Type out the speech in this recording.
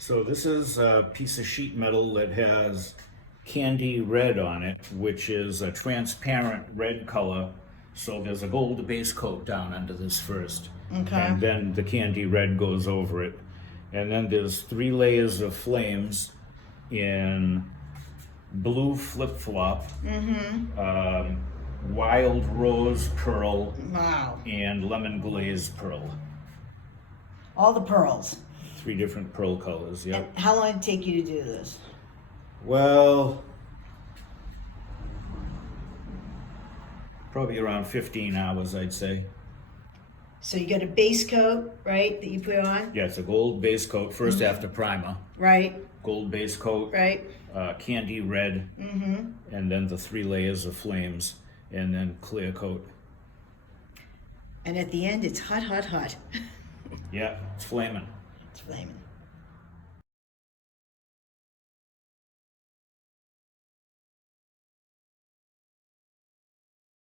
So this is a piece of sheet metal that has candy red on it, which is a transparent red color. So there's a gold base coat down under this first. Okay. And then the candy red goes over it. And then there's 3 layers of flames in blue flip-flop, wild rose pearl, Wow. and lemon glazed pearl. All the pearls. 3 different pearl colors, yep. And how long did it take you to do this? Well, probably around 15 hours, I'd say. So you got a base coat, right, that you put on? Yeah, it's a gold base coat, first after primer. Right, Gold base coat, right. candy red, and then the 3 layers of flames, and then clear coat. And at the end, it's hot, hot, hot. Yeah, it's flaming. It's flaming.